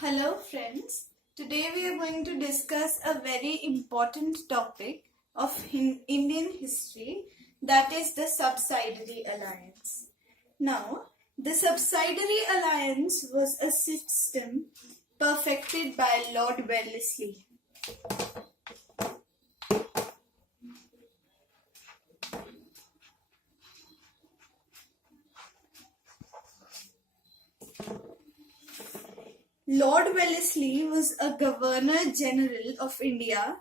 Hello friends, today we are going to discuss a very important topic of Indian history, that is the Subsidiary Alliance. Now, the Subsidiary Alliance was a system perfected by Lord Wellesley. Lord Wellesley was a Governor General of India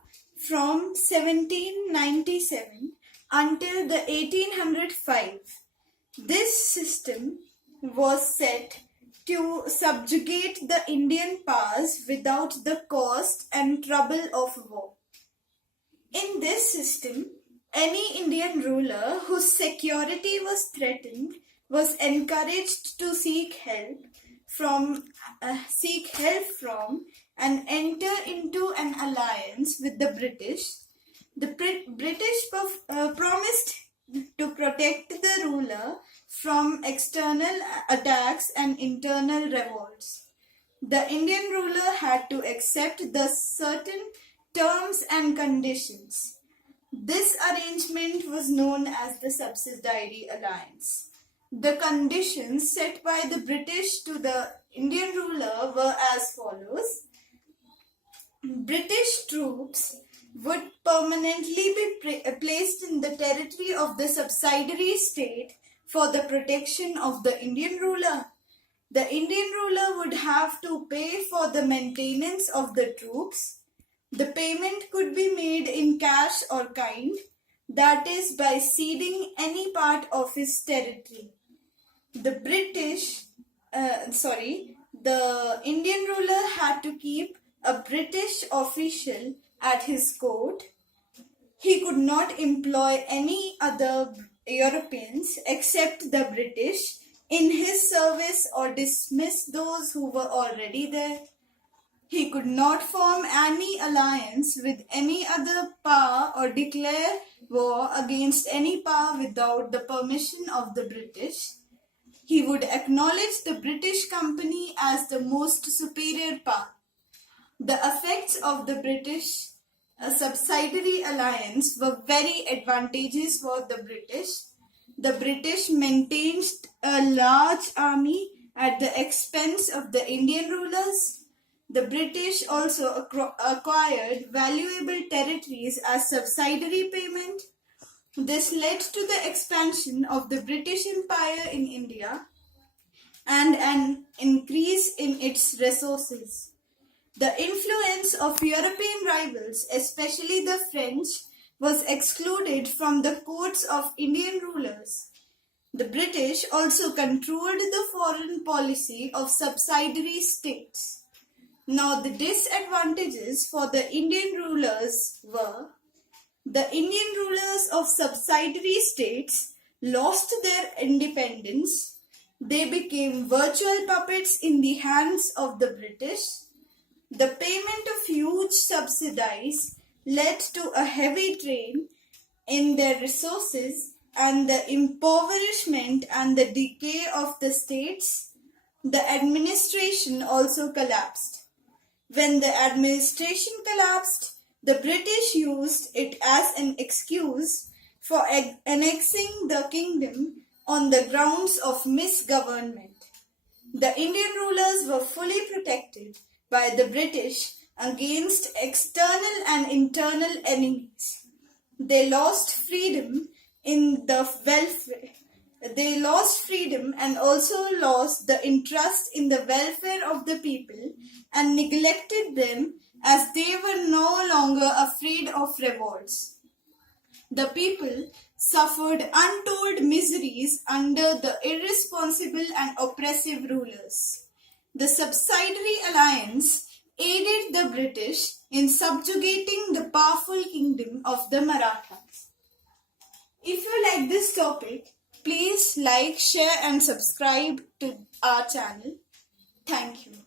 from 1797 until the 1805. This system was set to subjugate the Indian powers without the cost and trouble of war. In this system, any Indian ruler whose security was threatened was encouraged to seek help from and enter into an alliance with the British. The British promised to protect the ruler from external attacks and internal revolts. The Indian ruler had to accept the certain terms and conditions. This arrangement was known as the Subsidiary Alliance. The conditions set by the British to the Indian ruler were as follows. British troops would permanently be placed in the territory of the subsidiary state for the protection of the Indian ruler. The Indian ruler would have to pay for the maintenance of the troops. The payment could be made in cash or kind, that is by ceding any part of his territory. The Indian ruler had to keep a British official at his court. He could not employ any other Europeans except the British in his service or dismiss those who were already there. He could not form any alliance with any other power or declare war against any power without the permission of the British. He would acknowledge the British Company as the most superior power. The effects of the British subsidiary alliance were very advantageous for the British. The British maintained a large army at the expense of the Indian rulers. The British also acquired valuable territories as subsidiary payment. This led to the expansion of the British Empire in India and an increase in its resources. The influence of European rivals, especially the French, was excluded from the courts of Indian rulers. The British also controlled the foreign policy of subsidiary states. Now, the disadvantages for the Indian rulers were: the Indian rulers of subsidiary states lost their independence. They became virtual puppets in the hands of the British. The payment of huge subsidies led to a heavy drain in their resources and the impoverishment and the decay of the states. The administration also collapsed. When the administration collapsed, the British used it as an excuse for annexing the kingdom on the grounds of misgovernment. The Indian rulers were fully protected by the British against external and internal enemies. They lost freedom in the welfare. They lost freedom and also lost the interest in the welfare of the people and neglected them as they were no longer afraid of revolts. The people suffered untold miseries under the irresponsible and oppressive rulers. The Subsidiary Alliance aided the British in subjugating the powerful kingdom of the Marathas. If you like this topic, please like, share and subscribe to our channel. Thank you.